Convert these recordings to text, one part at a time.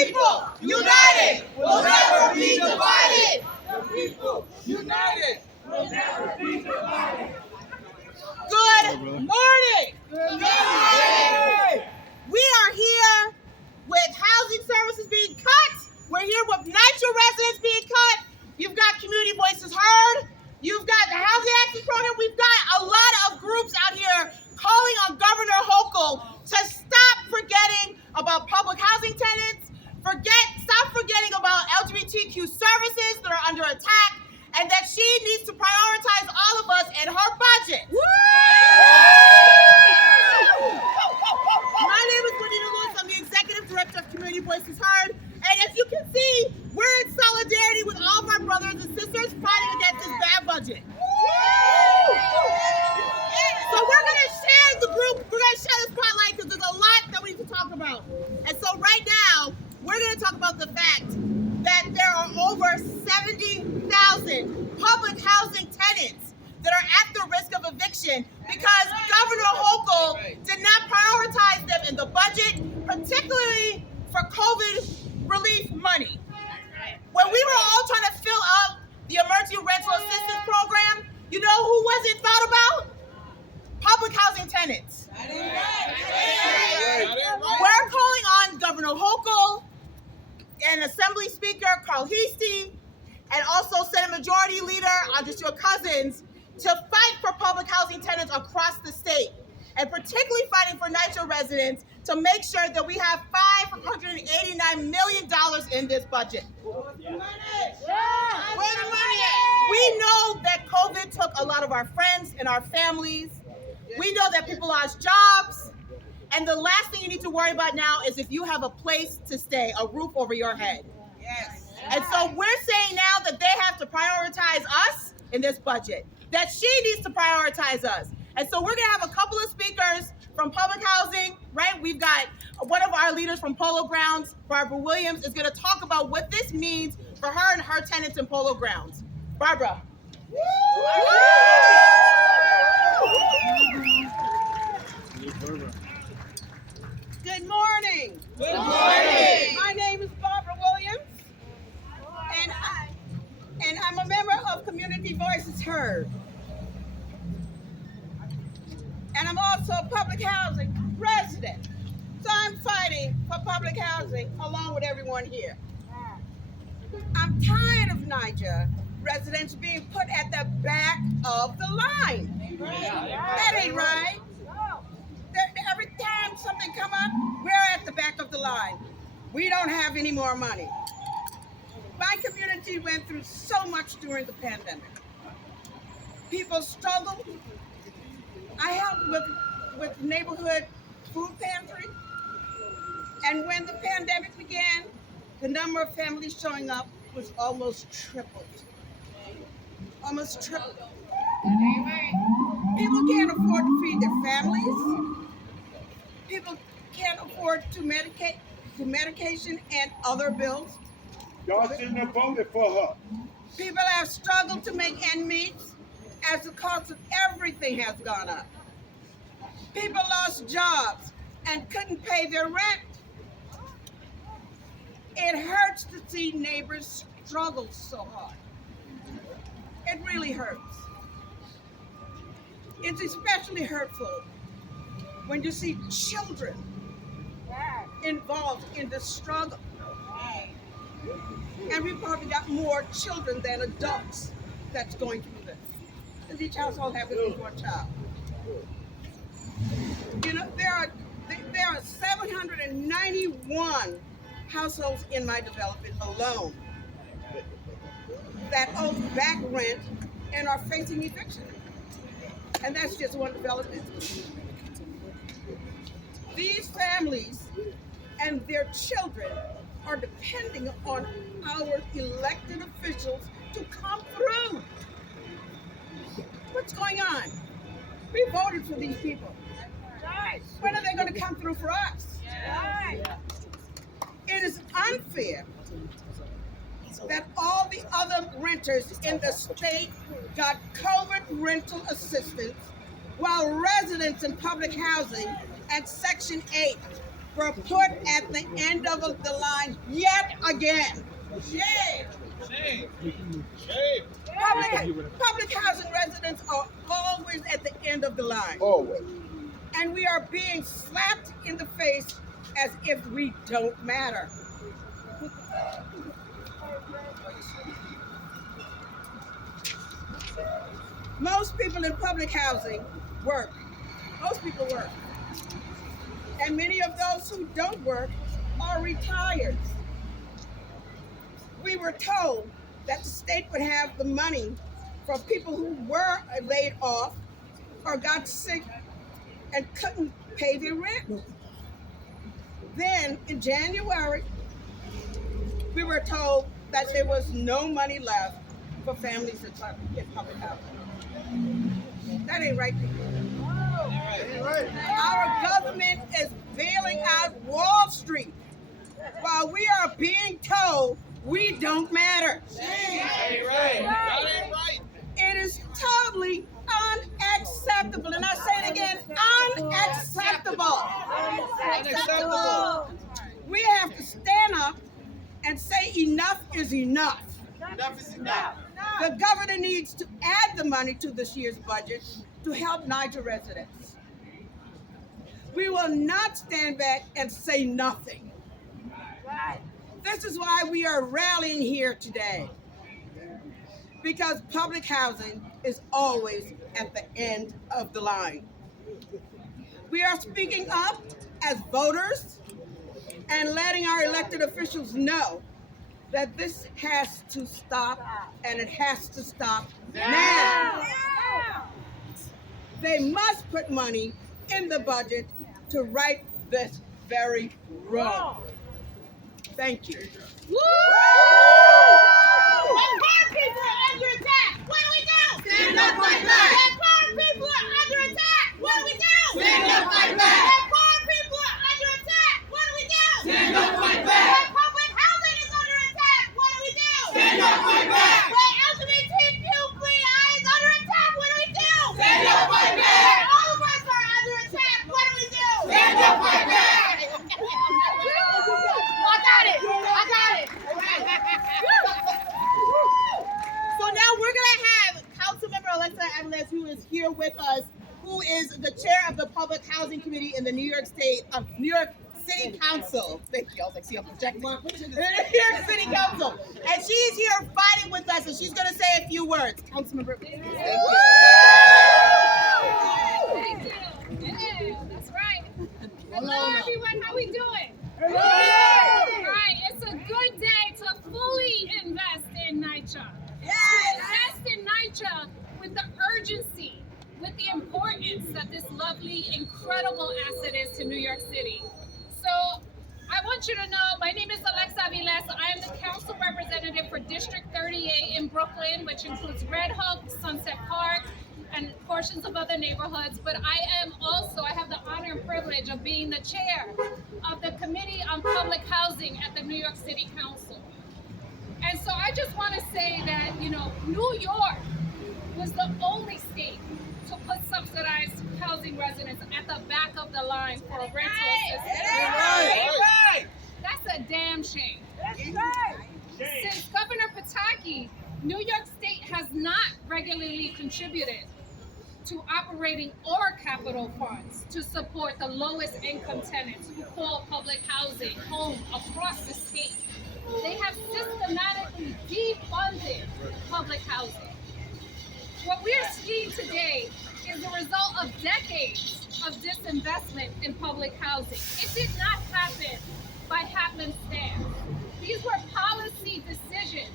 people united will never be divided. The people united. Good morning. Good morning. We are here with housing services being cut. We're here with Nitro residents being cut. You've got community voices heard. You've got the housing access program. We've got a lot of groups out here calling on Governor Hochul to stop forgetting about public housing tenants, stop forgetting about LGBTQ services that are under attack, and that she needs to prioritize all of us in her budget. My name is Juanita Lewis. I'm the Executive Director of Community Voices Heard. And as you can see, we're in solidarity with all of our brothers and sisters fighting against this bad budget. So we're going to share the group, we're going to share the spotlight because there's a lot that we need to talk about. And so right now, we're going to talk about the fact that there are over 70,000 public housing tenants that are at the risk of eviction because Governor Hochul did not prioritize them in the budget, particularly for COVID relief money. When we were all trying to fill up the emergency rental assistance program, you know who wasn't thought about? Public housing tenants. We're calling on Governor Hochul and Assembly Speaker Carl Heastie and also Senate Majority Leader Andrew Cousins to fight for public housing tenants across the state, and particularly fighting for Nitro residents to make sure that we have $589 million in this budget. Where the money at? We know that COVID took a lot of our friends and our families. We know that people lost jobs. And the last thing you need to worry about now is if you have a place to stay, a roof over your head. Yes. And so we're saying now that they have to prioritize us in this budget, that she needs to prioritize us. And so we're gonna have a couple of speakers from public housing, right? We've got one of our leaders from Polo Grounds, Barbara Williams, is gonna talk about what this means for her and her tenants in Polo Grounds. Barbara. Good morning. Good morning. My name is Barbara Williams, and I'm a member of Community Voices Heard. And I'm also a public housing resident. So I'm fighting for public housing along with everyone here. I'm tired of Niger residents being put at the back of the line. That ain't right. Every time something come up, we're at the back of the line. We don't have any more money. My community went through so much during the pandemic. People struggled. I helped with neighborhood food pantry. And when the pandemic began, the number of families showing up was almost tripled. Almost tripled. People can't afford to feed their families. People can't afford to medication and other bills. Y'all shouldn't have voted for her. People have struggled to make ends meet as the cost of everything has gone up. People lost jobs and couldn't pay their rent. It hurts to see neighbors struggle so hard. It really hurts. It's especially hurtful when you see children involved in this struggle. And we've probably got more children than adults that's going through this. Because each household has at least one child. You know, there are 791 households in my development alone that owe back rent and are facing eviction. And that's just one development. These families and their children are depending on our elected officials to come through. What's going on? We voted for these people. When are they going to come through for us? It is unfair that all the other renters in the state got COVID rental assistance while residents in public housing at Section 8 were put at the end of the line yet again. Shame. Public housing residents are always at the end of the line. Always. And we are being slapped in the face as if we don't matter. Most people in public housing work. Most people work. And many of those who don't work are retired. We were told that the state would have the money for people who were laid off or got sick and couldn't pay their rent. Then in January, we were told that there was no money left for families in public housing. That ain't right. Our government is bailing out Wall Street while we are being told we don't matter. It is totally unacceptable. And I say it again, unacceptable. Unacceptable. We have to stand up and say enough is enough. Enough is enough. The governor needs to add the money to this year's budget to help Niger residents. We will not stand back and say nothing. This is why we are rallying here today. Because public housing is always at the end of the line. We are speaking up as voters and letting our elected officials know that this has to stop, and it has to stop now. They must put money in the budget to right this very wrong. Thank you. When poor people are under attack, what do we do? Stand up, fight back. When poor people are under attack, what do we do? Stand up, fight back. When poor people are under attack, what do we do? Stand up, fight When back. public housing is under attack, what do we do? Stand up, fight back. When LGBTQI is under attack, what do we do? Stand up, fight back. When all of us are under attack, what do we do? Stand up, fight back. I got it. So now we're gonna have Councilmember Alexa Aviles, who is here with us, who is the chair of the Public Housing Committee in the New York City Council. Thank you. I was like, see, I'm projecting. New York City Council, and she's here fighting with us, and she's gonna say a few words. Councilmember, thank you. Thank you. Yeah, that's right. Hello, everyone. How we doing? All right. It's a good day to fully invest in NYCHA. Invest in NYCHA with the urgency, with the importance that this lovely, incredible asset is to New York City. So I want you to know, my name is Alexa Aviles. I am the council representative for District 38 in Brooklyn, which includes Red Hook, Sunset Park, and portions of other neighborhoods. But I have the honor and privilege of being the chair of the Committee on Public Housing at the New York City Council. And so I just want to say that, New York was the only state to put subsidized housing residents at the back of the line for a rental assistance. That's a damn shame. Since Governor Pataki, New York State has not regularly contributed to operating or capital funds to support the lowest income tenants who call public housing home across the state. They have systematically defunded public housing. What we are seeing today is the result of decades of disinvestment in public housing. It did not happen by happenstance. These were policy decisions.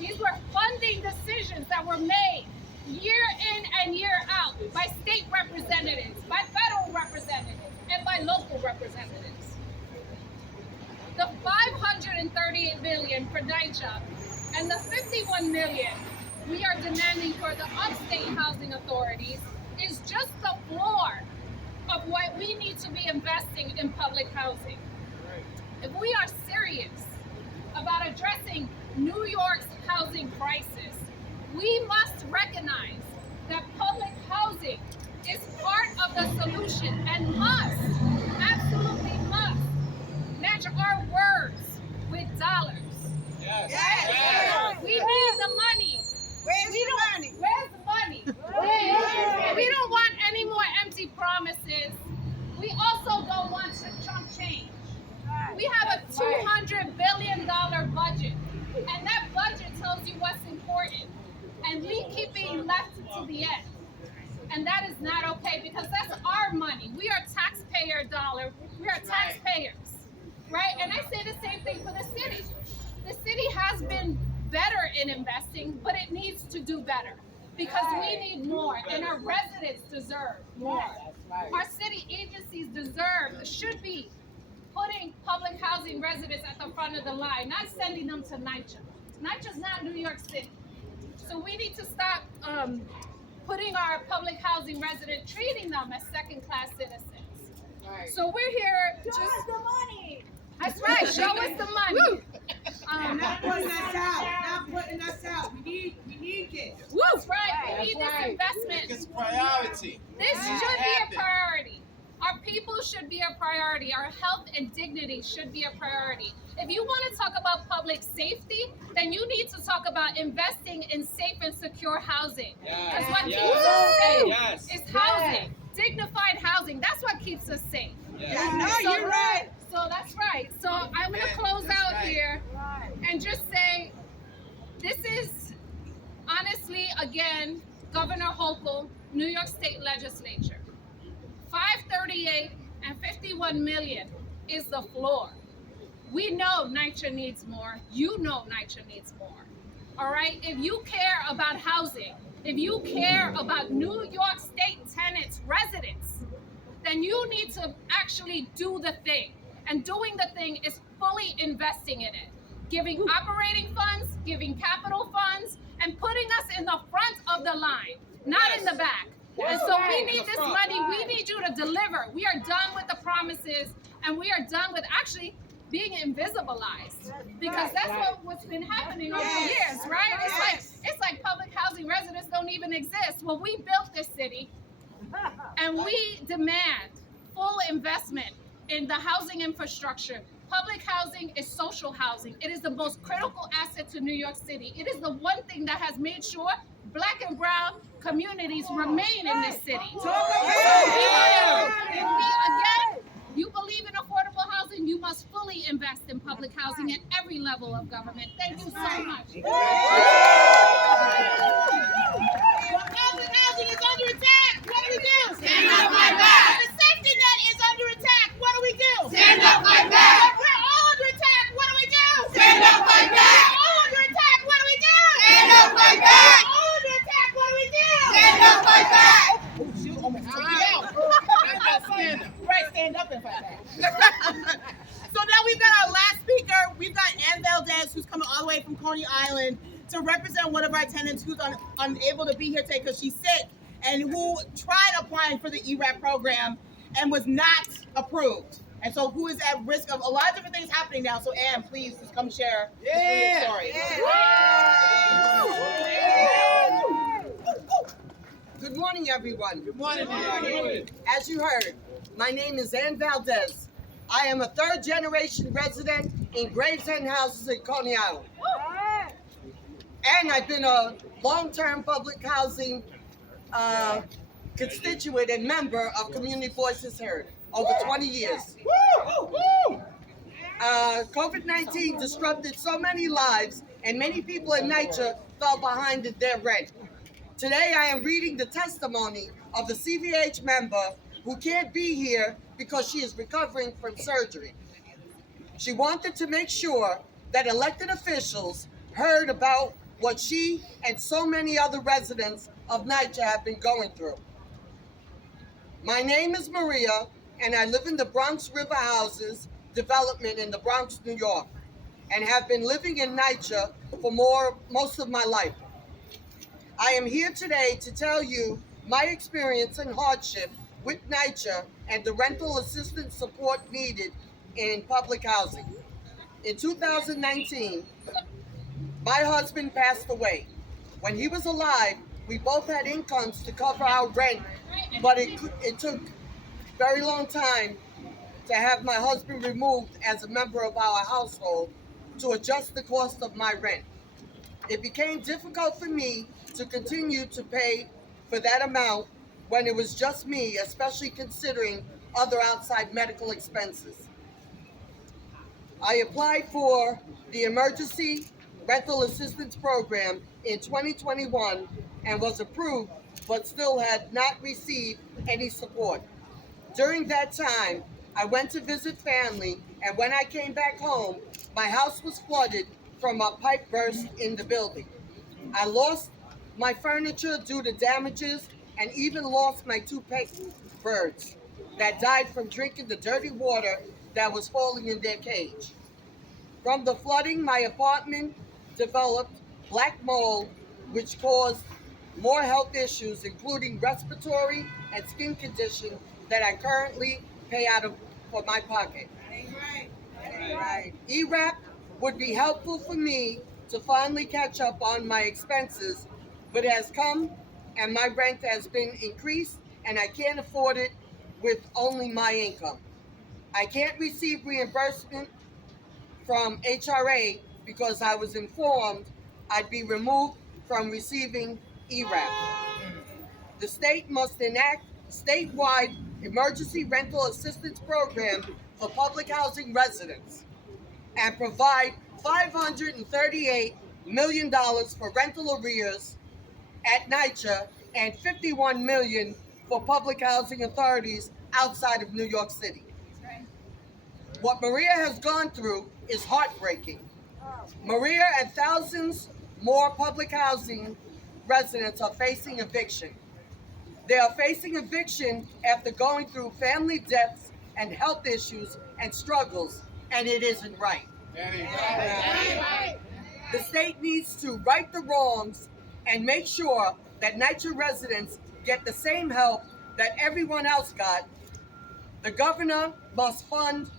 These were funding decisions that were made year in and year out by state representatives, by federal representatives, and by local representatives. The $538 million for NYCHA and the $51 million we are demanding for the upstate housing authorities is just the floor of what we need to be investing in public housing. If we are serious about addressing New York's housing crisis, we must recognize that public housing is part of the solution and must, absolutely must, match our words with dollars. Yes. We need the money. Where's the money? Where's the money? We don't want any more empty promises. We also don't want Trump change. We have a $200 billion budget, and that budget tells you what's important. And we keep being left to the end. And that is not okay, because that's our money. We are taxpayer dollar. We are taxpayers, right? And I say the same thing for the city. The city has been better in investing, but it needs to do better, because we need more, and our residents deserve more. Our city agencies should be putting public housing residents at the front of the line, not sending them to NYCHA. NYCHA's not New York City. So we need to stop putting our public housing residents, treating them as second-class citizens. So we're here just... Show us the money. That's right, show us the money. Not putting us out. Not putting us out. We need this. That's right, we need this investment. It's priority. This should be a priority. Our people should be a priority. Our health and dignity should be a priority. If you want to talk about public safety, then you need to talk about investing in safe and secure housing. Because what keeps us safe is housing, dignified housing. That's what keeps us safe. You're right. So that's right. So I'm going to close out here and just say, this is honestly, again, Governor Hochul, New York State Legislature. 538 and 51 million is the floor. We know NYCHA needs more. You know NYCHA needs more. All right? If you care about housing, if you care about New York State tenants, residents, then you need to actually do the thing. And doing the thing is fully investing in it. Giving operating funds, giving capital funds, and putting us in the front of the line, not in the back. And so we need this money. We need you to deliver. We are done with the promises, and we are done with actually being invisibilized, because that's what's been happening over the years, right? It's like public housing residents don't even exist. Well, we built this city, and we demand full investment in the housing infrastructure. Public housing is social housing. It is the most critical asset to New York City. It is the one thing that has made sure Black and brown communities remain in this city. Again, you believe in affordable housing, you must fully invest in public housing at every level of government. Thank you so much. Public housing is under attack. What do we do? Stand up, fight back. The safety net is under attack. What do we do? Stand up, fight back. We're all under attack. What do we do? Stand up, fight back. We're all under attack. What do we do? Stand up, fight back. We're all under attack. What do we do? Stand up, fight back. Right, stand up and fight back. So now we've got our last speaker. We've got Ann Valdez, who's coming all the way from Coney Island to represent one of our tenants who's unable to be here today because she's sick, and who tried applying for the ERAP program and was not approved. And so who is at risk of a lot of different things happening now. So Ann, please just come share your story. Good morning, everyone. Good morning. As you heard, my name is Ann Valdez. I am a third-generation resident in Gravesend Houses in Coney Island. And I've been a long-term public housing constituent and member of Community Voices Heard over 20 years. COVID-19 disrupted so many lives, and many people in NYCHA fell behind in their rent. Today, I am reading the testimony of a CVH member who can't be here because she is recovering from surgery. She wanted to make sure that elected officials heard about what she and so many other residents of NYCHA have been going through. My name is Maria, and I live in the Bronx River Houses development in the Bronx, New York, and have been living in NYCHA for most of my life. I am here today to tell you my experience and hardship with NYCHA and the rental assistance support needed in public housing. In 2019, my husband passed away. When he was alive, we both had incomes to cover our rent, but it took a very long time to have my husband removed as a member of our household to adjust the cost of my rent. It became difficult for me to continue to pay for that amount when it was just me, especially considering other outside medical expenses. I applied for the Emergency Rental Assistance Program in 2021 and was approved, but still had not received any support. During that time, I went to visit family, and when I came back home, my house was flooded from a pipe burst in the building. I lost my furniture due to damages and even lost my 2 pet birds that died from drinking the dirty water that was falling in their cage. From the flooding, my apartment developed black mold, which caused more health issues, including respiratory and skin conditions that I currently pay out of for my pocket. ERAP would be helpful for me to finally catch up on my expenses, but has come and my rent has been increased and I can't afford it with only my income. I can't receive reimbursement from HRA because I was informed I'd be removed from receiving ERAP. The state must enact statewide emergency rental assistance program for public housing residents and provide $538 million for rental arrears at NYCHA and $51 million for public housing authorities outside of New York City. What Maria has gone through is heartbreaking. Maria and thousands more public housing residents are facing eviction. They are facing eviction after going through family deaths and health issues and struggles, and it isn't right. The state needs to right the wrongs and make sure that NYCHA residents get the same help that everyone else got. The governor must fund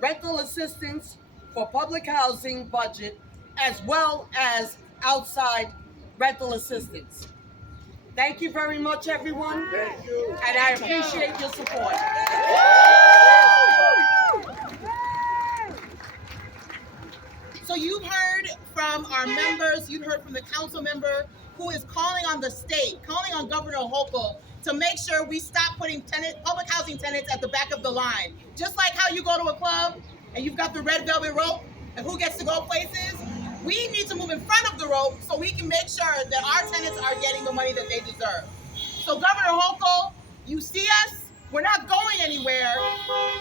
rental assistance for public housing budget as well as outside rental assistance. Thank you very much, everyone. Thank you. And I appreciate your support. So you've heard from our members, you've heard from the council member who is calling on the state, calling on Governor Hochul to make sure we stop putting public housing tenants at the back of the line. Just like how you go to a club and you've got the red velvet rope and who gets to go places, we need to move in front of the rope so we can make sure that our tenants are getting the money that they deserve. So Governor Hochul, you see us, we're not going anywhere.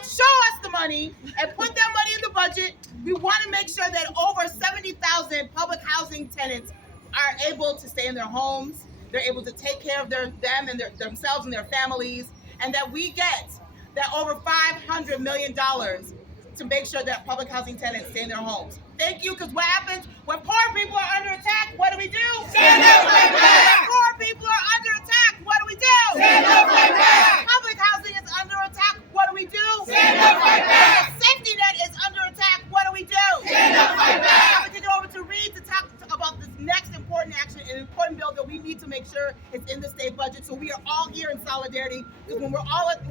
Show us the money and put that money in the budget. We want to make sure that over 70,000 public housing tenants are able to stay in their homes. They're able to take care of themselves and their families, and that we get that over $500 million to make sure that public housing tenants stay in their homes. Thank you, because what happens when poor people are under attack? What do we do? Stand up, fight back! When poor people are under attack, what do we do? Stand up, fight back! Public housing is under attack, what do we do? Stand up, fight back! The safety net is under attack, what do we do? Stand up, fight back! I'm going to kick it over to Reed to talk about this next important action, an important bill that we need to make sure it's in the state budget. So we are all here in solidarity, because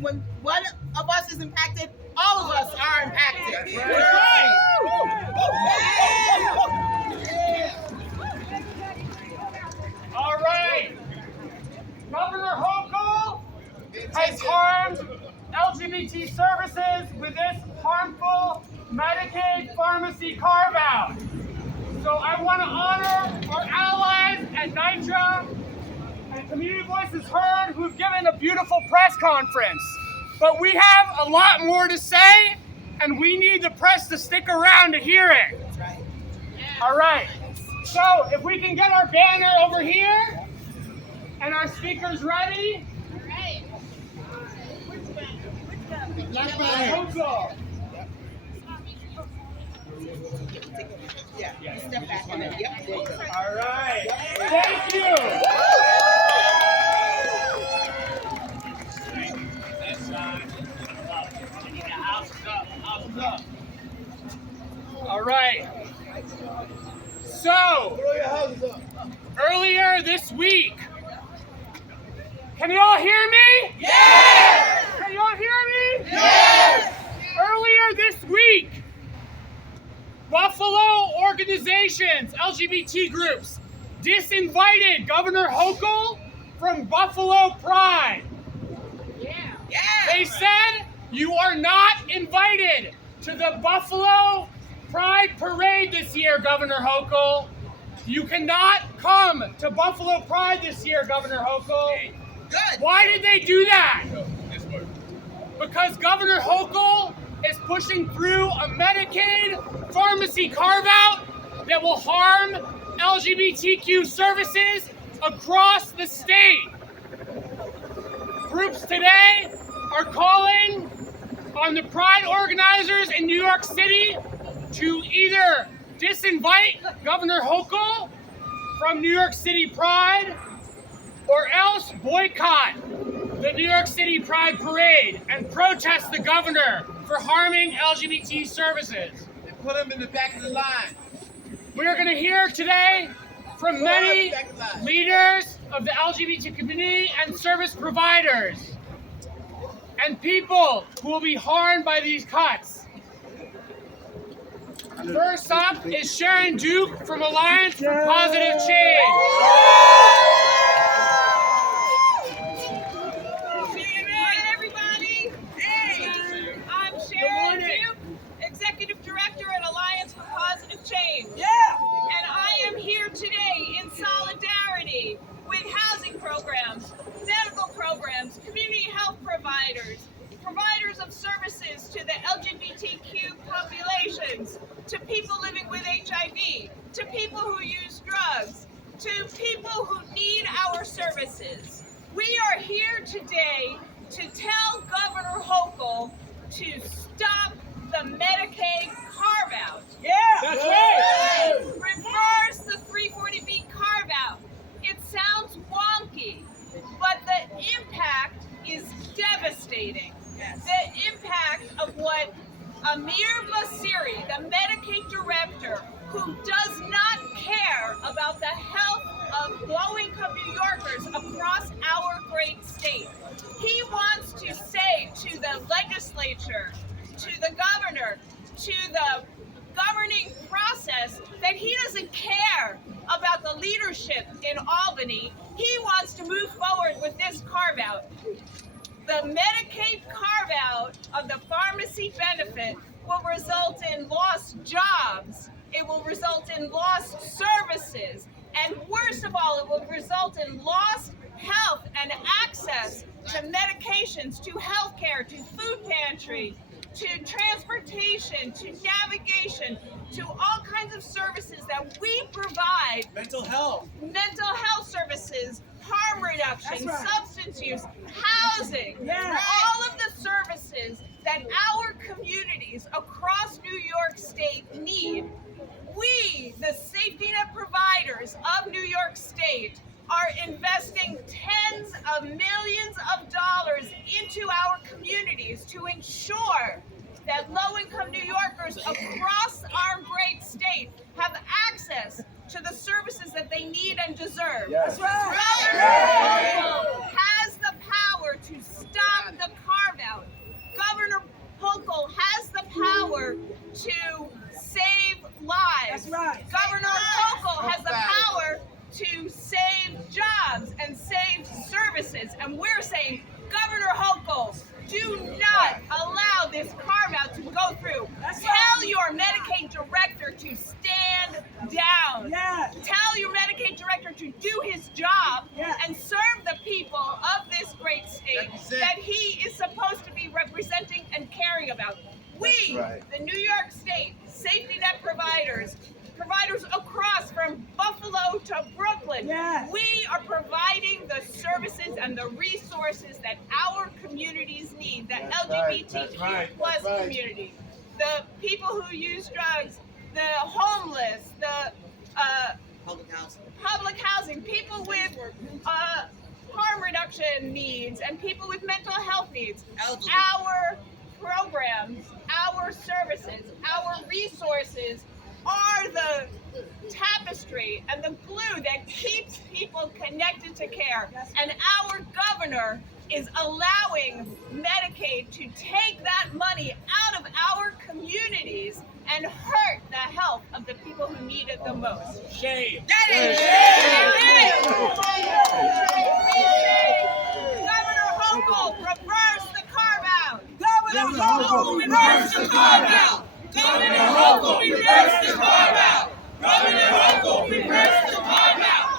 when one of us is impacted, all of us are impacted. All right. Governor Hochul has harmed LGBT services with this harmful Medicaid pharmacy carve-out. So I want to honor our allies at NYCHA and Community Voices Heard, who've given a beautiful press conference. But we have a lot more to say, and we need the press to stick around to hear it. That's right. All right. So if we can get our banner over here and our speakers ready. All right. Black banner. Yeah. Step back and then, yep, there you go. All right. Thank you. All right. So, earlier this week, can you all hear me? Yes! Can you all hear me? Yes! organizations, LGBT groups, disinvited Governor Hochul from Buffalo Pride. They said, you are not invited to the Buffalo Pride Parade this year, Governor Hochul. You cannot come to Buffalo Pride this year, Governor Hochul. Good. Why did they do that? Because Governor Hochul is pushing through a Medicaid pharmacy carve-out that will harm LGBTQ services across the state. Groups today are calling on the Pride organizers in New York City to either disinvite Governor Hochul from New York City Pride or else boycott the New York City Pride Parade and protest the governor for harming LGBT services. And put them in the back of the line. We are going to hear today from many leaders of the LGBT community and service providers and people who will be harmed by these cuts. First up is Sharon Duke from Alliance for Positive Change. Hi, everybody. Hey, I'm Sharon Duke, Executive Director at Alliance for Positive Change. And I am here today in solidarity with housing programs, medical programs, community health providers, providers of services to the LGBTQ populations, to people living with HIV, to people who use drugs, to people who need our services. We are here today to tell Governor Hochul to stop the Medicaid carve-out. That's right. Reverse the 340B carve-out. It sounds wonky, but the impact is devastating. The impact of what Amir Basiri, the Medicaid director, who does not care about the health of low-income New Yorkers across our great state. He wants to say to the legislature, to the governor, to the governing process that he doesn't care about the leadership in Albany. He wants to move forward with this carve-out. The Medicaid carve-out of the pharmacy benefit will result in lost jobs. It will result in lost services. And worst of all, it will result in lost health and access to medications, to healthcare, to food pantry, to transportation, to navigation, to all kinds of services that we provide. Mental health Services, harm reduction, substance use, housing, all of the services that our communities across New York State need. We, the safety net providers of New York State, are investing tens of millions of dollars into our communities to ensure that low-income New Yorkers across our great state have access to the services that they need and deserve. Yes. Governor Hochul has the power to stop the carve-out. Governor Hochul has the power to save lives. Governor Hochul has the power to save jobs and save services. And we're saying, Governor Hochul, do not allow this carve-out to go through. Tell your Medicaid director to stand down. Tell your Medicaid director to do his job and serve the people of this great state that he is supposed to be representing and caring about. We, the New York State safety net providers across from Buffalo to Brooklyn, we are providing the services and the resources that our communities need, the LGBTQ plus community, the people who use drugs, the homeless, the public housing, people with harm reduction needs, and people with mental health needs. Our programs, our services, our resources are the tapestry and the glue that keeps people connected to care. And our governor is allowing Medicaid to take that money out of our communities and hurt the health of the people who need it the most. Shame. That is shame. Governor Hochul, reverse the carve-out. Governor Hochul, reverse the carve-out. Governor Hochul, reverse the carve-out. Governor Hochul, reverse the carve-out.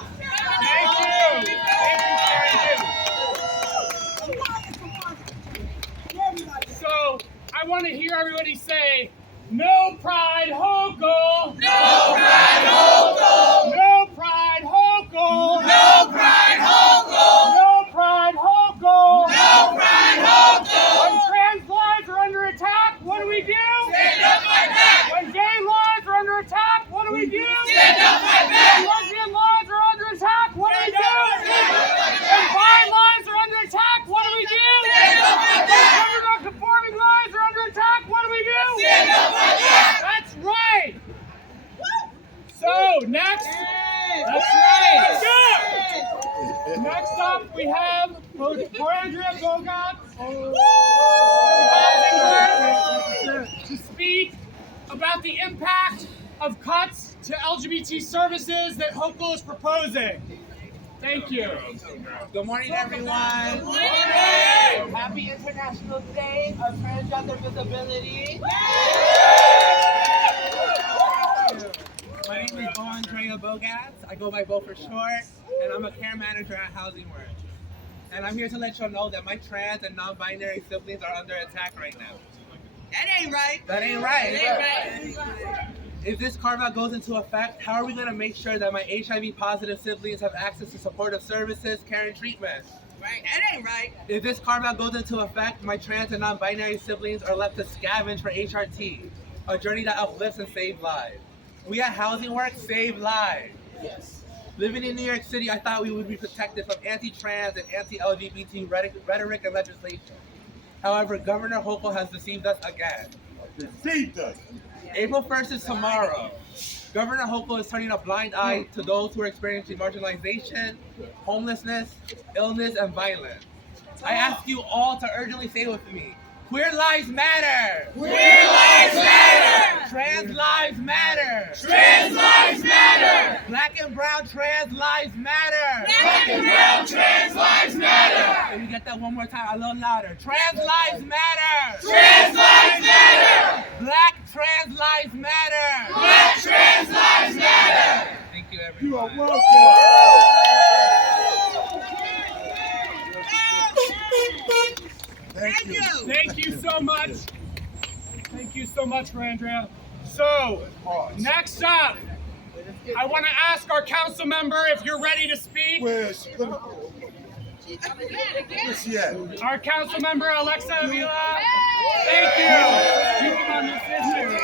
So I want to hear everybody say, no pride, Hochul! No pride, Hochul! No pride, Hochul! No pride, Hochul! No pride, Hochul! No pride, Hochul! When trans lives are under attack, what do we do? Stand up, fight back! When gay lives are under attack, what do we do? Stand up, fight When back! lesbian lives are under attack, what do we do? When bi lives are under attack, what do we do? Stand up, fight back! When gender non-conforming lives are under attack, what do we do? Stand up, fight back! That's right. So next, that's right. Next up, we have Andrea Bogat to speak about the impact of cuts to LGBT services that Hochul is proposing. Thank you. Good morning, everyone. Good morning! Happy International Day of Transgender Visibility. My name is Andrea Bogat. I go by Bo for short, and I'm a care manager at Housing Work. And I'm here to let y'all know that my trans and non-binary siblings are under attack right now. That ain't right. That ain't right. If this carve-out goes into effect, how are we going to make sure that my HIV-positive siblings have access to supportive services, care, and treatment? Right. That ain't right. If this carve-out goes into effect, my trans and non-binary siblings are left to scavenge for HRT, a journey that uplifts and saves lives. We at Housing Work save lives. Yes. Living in New York City, I thought we would be protected from anti-trans and anti-LGBT rhetoric and legislation. However, Governor Hochul has deceived us again. Deceived us. April 1st is tomorrow. Governor Hochul is turning a blind eye to those who are experiencing marginalization, homelessness, illness, and violence. I ask you all to urgently say with me, queer lives matter! Queer lives matter! Trans lives matter! Trans lives matter! Black and brown trans lives matter! Black and brown trans lives matter! Can we get that one more time, a little louder? Trans lives matter! Trans lives matter! Black trans lives matter! Black trans lives matter! Thank you, everyone. You are welcome. Thank you. Thank you so much. Thank you so much, Andrea. So, next up, I want to ask our council member if you're ready to speak. Where's she at? Our council member, Alexa Avila. Thank you. Speaking on this issue.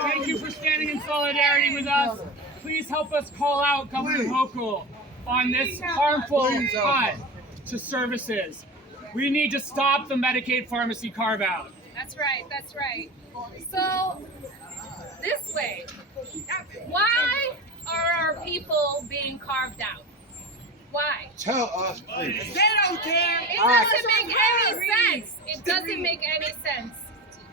Thank you for standing in solidarity with us. Please help us call out Governor Hochul on this harmful cut to services. We need to stop the Medicaid pharmacy carve-out. That's right, that's right. So, this way, why are our people being carved out? Why? Tell us, please. They don't care. It doesn't make any sense. It doesn't make any sense.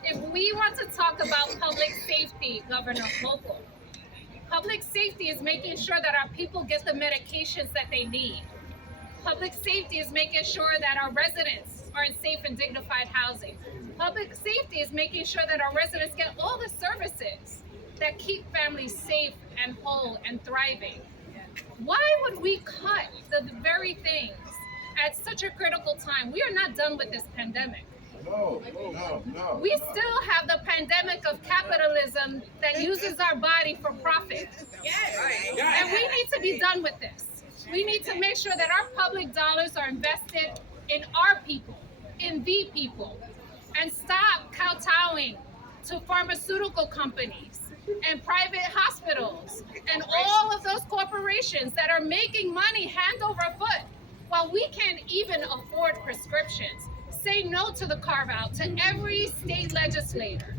If we want to talk about public safety, Governor Hochul, public safety is making sure that our people get the medications that they need. Public safety is making sure that our residents are in safe and dignified housing. Public safety is making sure that our residents get all the services that keep families safe and whole and thriving. Why would we cut the very things at such a critical time? We are not done with this pandemic. No. We still have the pandemic of capitalism that uses our body for profit. And we need to be done with this. We need to make sure that our public dollars are invested in our people, in the people, and stop kowtowing to pharmaceutical companies and private hospitals and all of those corporations that are making money hand over foot while we can't even afford prescriptions. Say no to the carve-out to every state legislator.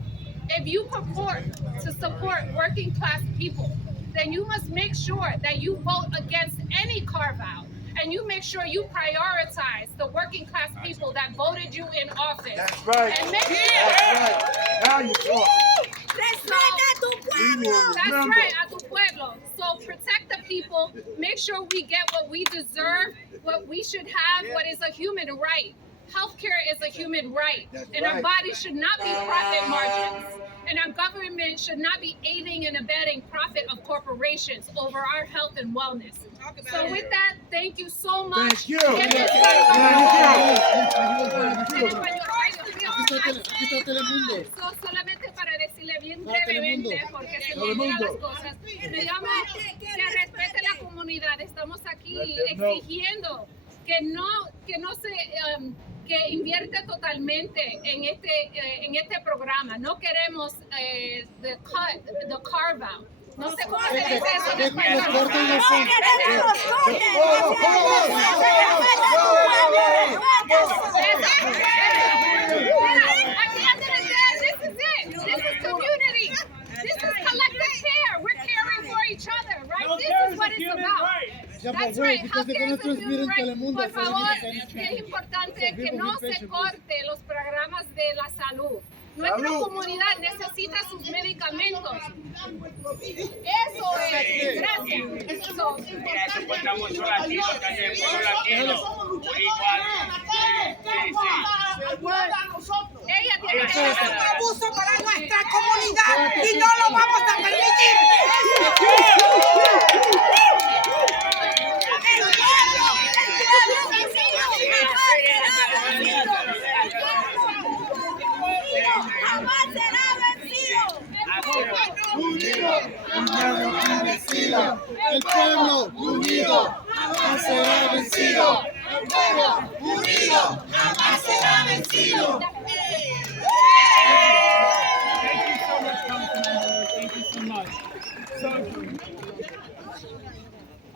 If you purport to support working class people, then you must make sure that you vote against any carve-out, and you make sure you prioritize the working class people that voted you in office. That's right. And make That's right. Now you're talking. That's That's right, a tu pueblo. So protect the people, make sure we get what we deserve, what we should have, what is a human right. Healthcare is a human right, and our bodies should not be profit margins, and our government should not be aiding and abetting profit of corporations over our health and wellness. So with that, thank you so much. Thank you. So, solamente para decirle bien brevemente, porque se me olvidan las cosas, me llama que respete la comunidad. Estamos aquí exigiendo que no se que invierte totalmente en este programa. No queremos the carve out. No sé cómo se dice eso en español. This is community. This is collective care. We're caring for each other, right? This is what it's about. That's right. Healthcare is a human right. Por favor, es importante que no se corte los programas de la salud. Nuestra comunidad necesita sus medicamentos. Eso es. Gracias. Eso es importante. Ella tiene que Es un abuso para nuestra comunidad y no lo vamos a permitir. Jamás será vencido. El pueblo unido jamás será vencido. El pueblo unido jamás será vencido. Thank you so much.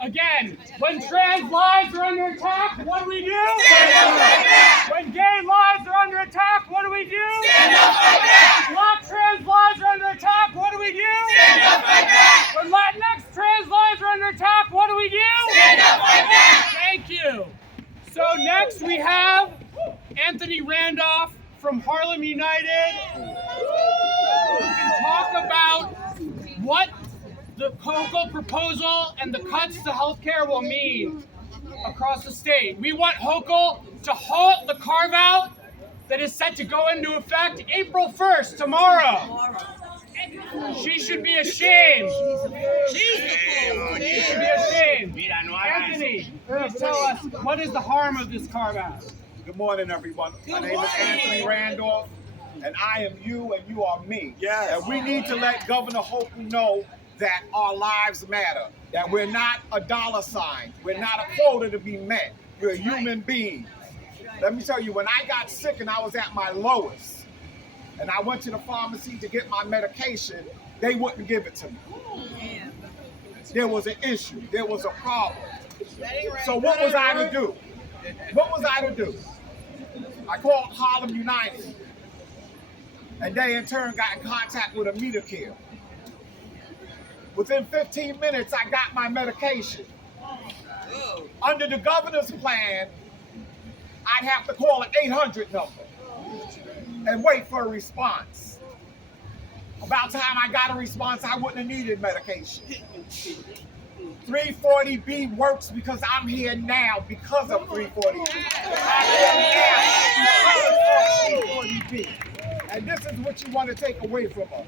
Again, when trans lives are under attack, what do we do? Stand up like that. When gay lives are under attack, what do we do? Stand up like that. Black trans lives are under attack, what do we do? Stand up like that. When Latinx trans lives are under attack, what do we do? Stand up like that. Thank you. So next we have Anthony Randolph from Harlem United, who can talk about what the Hochul proposal and the cuts to healthcare will mean across the state. We want Hochul to halt the carve-out that is set to go into effect April 1st, tomorrow. She should be ashamed. She should be ashamed. Anthony, please tell us, what is the harm of this carve-out? Good morning, everyone. My name is Anthony Randolph, and I am you and you are me. Yes. And we need to let Governor Hochul know that our lives matter, that we're not a dollar sign, we're not a quota to be met, we're human beings. Let me tell you, when I got sick and I was at my lowest, and I went to the pharmacy to get my medication, they wouldn't give it to me. There was an issue, there was a problem. So what was I to do? What was I to do? I called Harlem United, and they in turn got in contact with AmeriCare. Within 15 minutes, I got my medication. Under the governor's plan, I'd have to call an 800 number and wait for a response. About time I got a response, I wouldn't have needed medication. 340B works because I'm here now because of 340B. I'm here now because of 340B. And this is what you want to take away from us.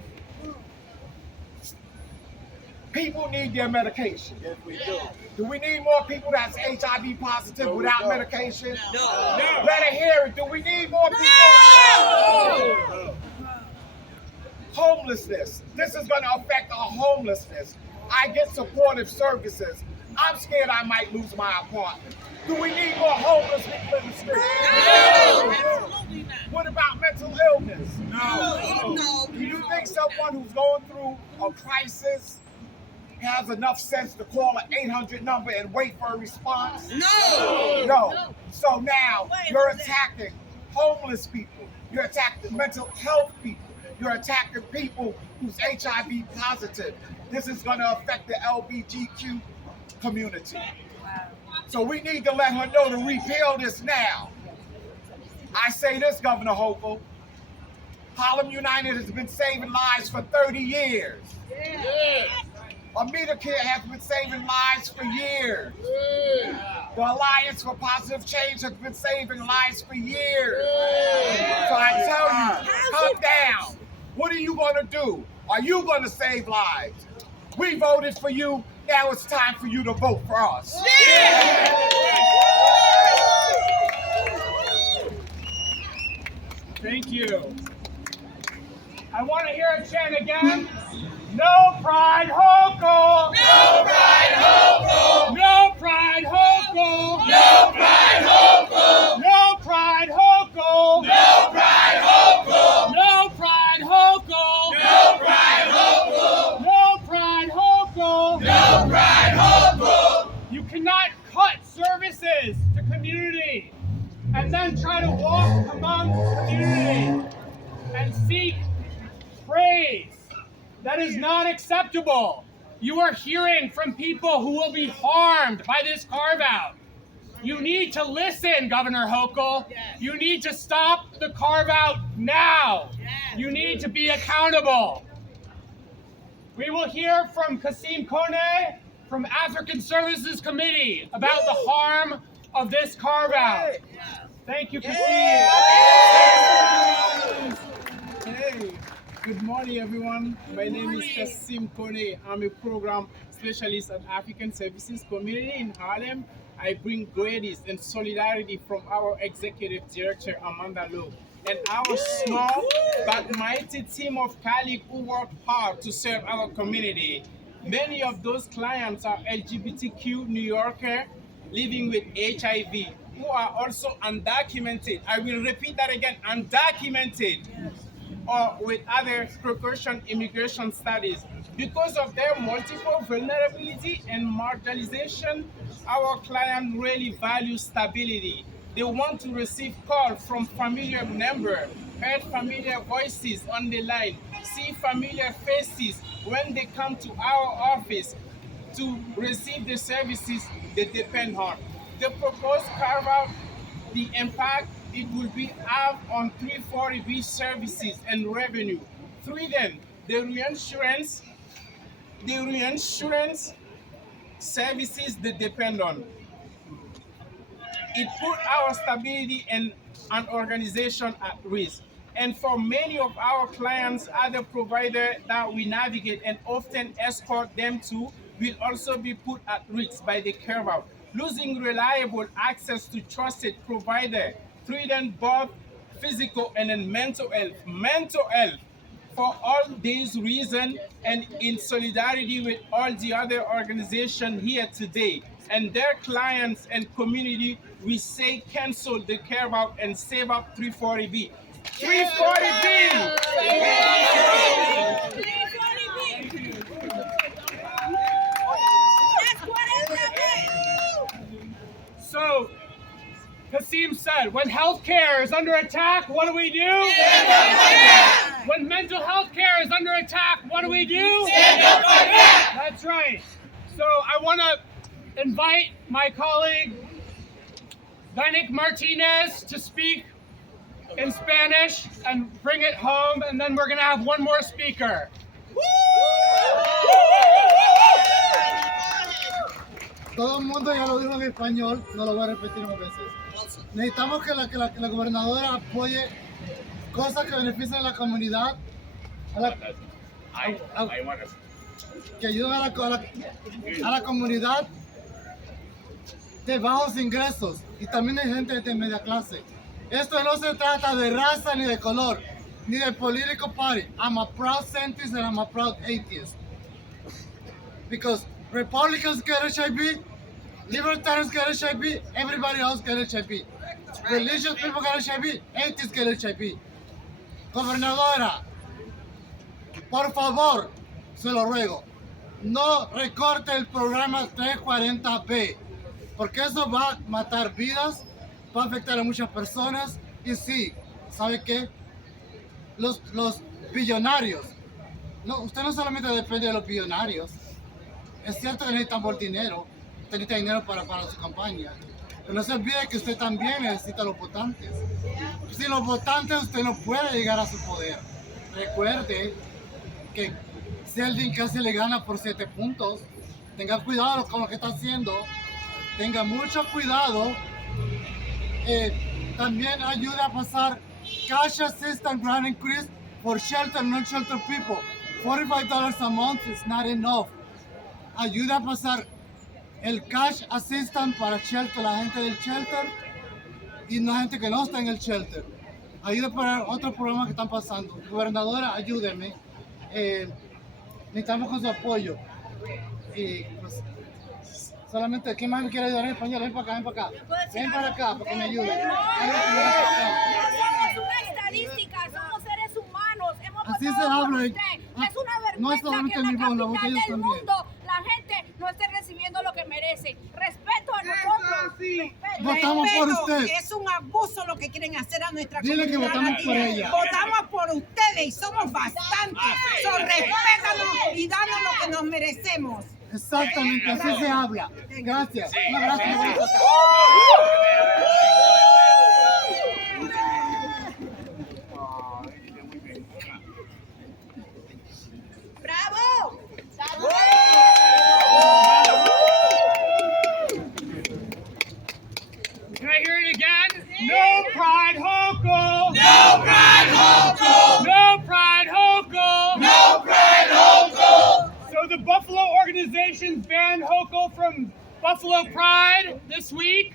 People need their medication. Yes, we do. Do we need more people that's HIV positive without medication? No. Let it hear it. Do we need more people? No. Homelessness. This is going to affect our homelessness. I get supportive services. I'm scared I might lose my apartment. Do we need more homeless people in the street? Absolutely not. What about mental illness? No. Do you think someone who's going through a crisis has enough sense to call an 800 number and wait for a response? No. So now you're attacking homeless people. You're attacking mental health people. You're attacking people who's HIV positive. This is going to affect the LGBTQ community. So we need to let her know to repeal this now. I say this, Governor Hochul. Harlem United has been saving lives for 30 years. Amita Care has been saving lives for years. The Alliance for Positive Change has been saving lives for years. So I tell you, come down. What are you going to do? Are you going to save lives? We voted for you. Now it's time for you to vote for us. Thank you. I want to hear it chant again. No pride, Hochul! No pride, Hochul! No pride, Hochul! No pride, Hochul! No pride, Hochul! No pride, Hochul! No pride, Hochul! No pride, Hochul! No pride, Hochul! No pride, Hochul! You cannot cut services to community and then try to walk among community and seek praise. That is not acceptable. You are hearing from people who will be harmed by this carve-out. You need to listen, Governor Hochul. You need to stop the carve-out now. You need to be accountable. We will hear from Kasim Kone from African Services Committee about the harm of this carve-out. Thank you, Kasim. Hey, good morning, everyone. My name is Kasim Kone. I'm a program specialist at African Services Community in Harlem. I bring greatness and solidarity from our executive director, Amanda Lowe, and our small but mighty team of colleagues who work hard to serve our community. Many of those clients are LGBTQ New Yorkers living with HIV, who are also undocumented. I will repeat that again, undocumented, or with other precaution immigration studies. Because of their multiple vulnerability and marginalization, our clients really value stability. They want to receive calls from familiar members, hear familiar voices on the line, see familiar faces when they come to our office to receive the services they depend on. The proposed carve-out, the impact it will be have on 340B services and revenue. Through them, the reinsurance services they depend on. It put our stability and an organization at risk. And for many of our clients, other providers that we navigate and often escort them to will also be put at risk by the carve-out. Losing reliable access to trusted provider, threaten both physical and then mental health. For all these reasons, and in solidarity with all the other organizations here today and their clients and community, we say cancel the carve-out and save up 340B. 340B! So, Kasim said, when healthcare is under attack, what do we do? When mental health care is under attack, what do we do? That's right. So I want to invite my colleague, Danik Martinez, to speak in Spanish and bring it home, and then we're going to have one more speaker. Todo el mundo ya lo dijo en español, no lo voy a repetir más veces. Necesitamos que la gobernadora apoye cosas que beneficien a la comunidad, que ayuden a la comunidad de bajos ingresos y también hay gente de media clase. Esto no se trata de raza ni de color, ni de political party. I'm a proud centrist and I'm a proud atheist. Because Republicans get HIV, Libertarians get HIV, everybody else get HIV. Religious people get HIV, atheists get HIV. Gobernadora, por favor, se lo ruego, no recorte el programa 340B, porque eso va a matar vidas, va a afectar a muchas personas y sí, ¿sabe qué? Los billonarios, no, usted no solamente depende de los billonarios. Es cierto que necesitamos dinero, usted necesita dinero para su campaña, Pero no se olvide que usted también necesita a los votantes. Sin los votantes usted no puede llegar a su poder. Recuerde que si alguien casi le gana por 7 puntos, tenga cuidado con lo que está haciendo, tenga mucho cuidado. También ayuda a pasar cash assistance grant increase for shelter and non-shelter people. $45 a month is not enough. Ayuda a pasar el cash assistance para shelter, la gente del shelter y la gente que no está en el shelter. Ayuda para otros problemas que están pasando. Gobernadora, ayúdeme. Necesitamos con su apoyo. Y pues, solamente, ¿quién más me quiere ayudar en español? Ven para acá. Ven para acá, para que me ayuden. No somos una estadística, somos seres humanos. Hemos Así se votado por habla. usted. Es una No es vergüenza solamente que en mi la voz, la voz de capital ellos del también. mundo la gente no esté recibiendo lo que merece. Respeto a nosotros. Respeto. Votamos por usted. Es un abuso lo que quieren hacer a nuestra Dile que comunidad votamos por latina. ella. Votamos por ustedes y somos bastantes. Respétanos y danos lo que nos merecemos. Exactamente, así se habla. Gracias. Un abrazo. ¡Bravo! Can I hear it again? No pride, Hochul! No pride, Hochul! No pride, Hochul! No pride, Hochul! So the Buffalo organizations banned Hochul from Buffalo Pride this week.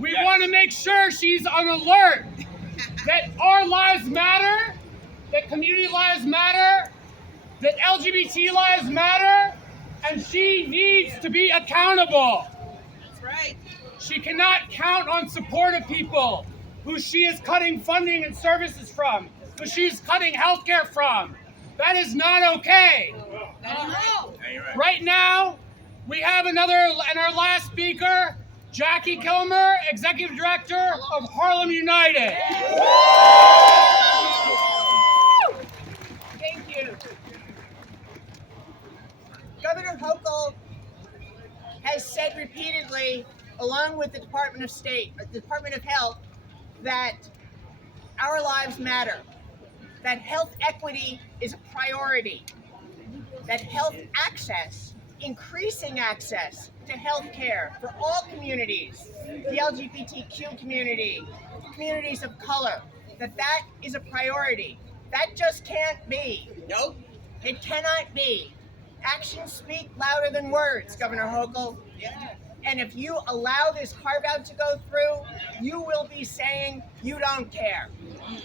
We want to make sure she's on alert that our lives matter, that community lives matter, that LGBT lives matter, and she needs to be accountable. That's right. She cannot count on support of people who she is cutting funding and services from, who she's cutting healthcare from. That is not okay. Right now, we have another, and our last speaker, Jackie Kilmer, Executive Director of Harlem United. Thank you. Governor Hochul has said repeatedly, along with the Department of State, the Department of Health, that our lives matter, that health equity is a priority, that health access, increasing access to health care for all communities, the LGBTQ community, communities of color, that is a priority. That just can't be. Nope. It cannot be. Actions speak louder than words, Governor Hochul. Yeah. And if you allow this carve-out to go through, you will be saying you don't care.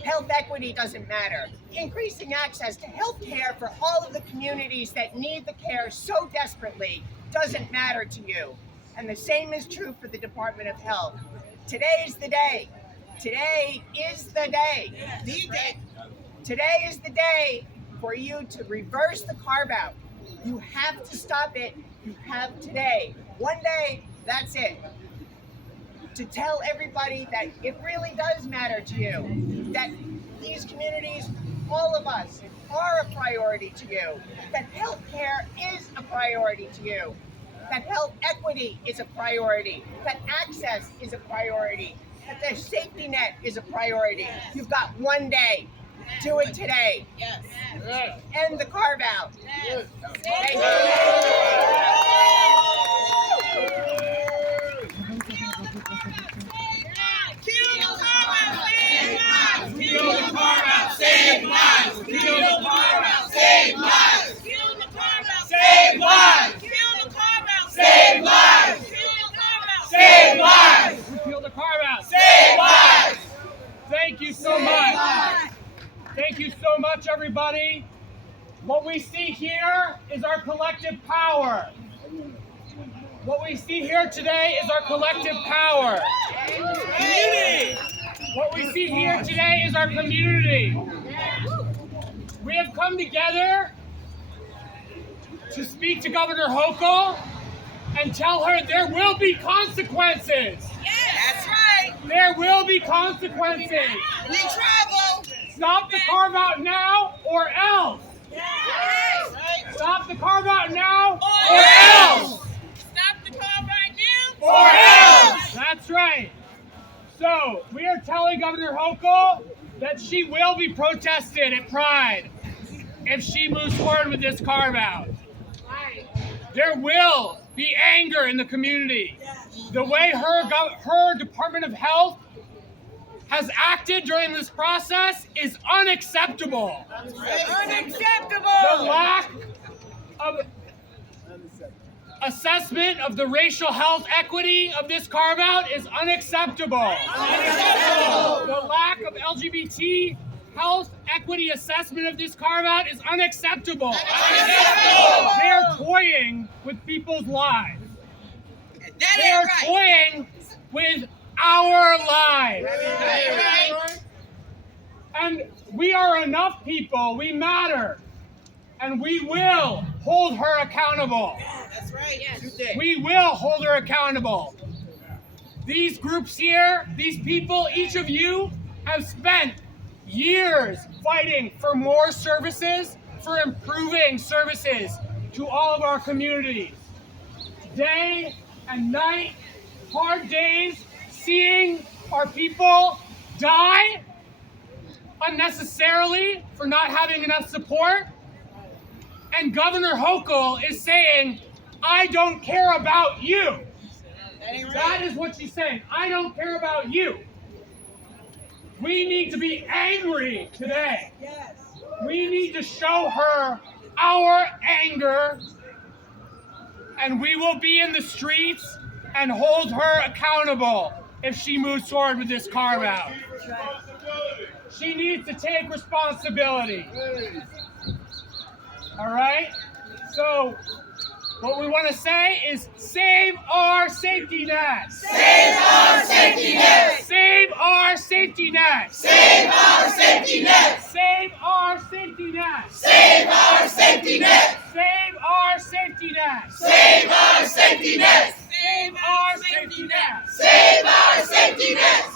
Health equity doesn't matter. Increasing access to health care for all of the communities that need the care so desperately doesn't matter to you. And the same is true for the Department of Health. Today's the day. Today is the day. The day. Today is the day for you to reverse the carve-out. You have to stop it. You have today. One day, that's it. To tell everybody that it really does matter to you, that these communities, all of us, are a priority to you, that health care is a priority to you, that health equity is a priority, that access is a priority, that the safety net is a priority. You've got one day. Do it today. Yes. End the carve out. Yes. Thank you. Kill the carve-out, save lives! Kill the carve-out, save lives! Kill the carve-out, save lives! Kill the carve-out, save lives! Kill the carve-out, save lives! Kill the carve-out, save lives! Repeal the carve-out. Save lives! Thank you so much. Thank you so much, everybody. What we see here is our collective power. What we see here today is our collective power. Community. What we see here today is our community. We have come together to speak to Governor Hochul and tell her there will be consequences. That's right. There will be consequences. We travel. Stop the carve-out now or else. Yes. Stop the carve-out now or else. Stop the carve right now Or else. That's right. So we are telling Governor Hochul that she will be protested at Pride if she moves forward with this carve-out. There will be anger in the community. The way her Department of Health has acted during this process is unacceptable. Unacceptable. The lack of assessment of the racial health equity of this carve-out is unacceptable. The lack of LGBT health equity assessment of this carve-out is unacceptable. They are toying with people's lives. They are toying with our lives. And we are enough people. We matter. And we will hold her accountable. That's right, yes. We will hold her accountable. These groups here, these people, each of you have spent years fighting for more services, for improving services to all of our communities. Day and night, hard days, seeing our people die unnecessarily for not having enough support. And Governor Hochul is saying, I don't care about you. That is what she's saying. I don't care about you. We need to be angry today. We need to show her our anger, and we will be in the streets and hold her accountable if she moves forward with this carve-out. She needs to take responsibility. All right? So, what we want to say is save our safety net. Save our safety net. Save our safety net. Save our safety net. Save our safety net. Save our safety net. Save our safety net. Save our safety net. Save our safety net. Save our safety net.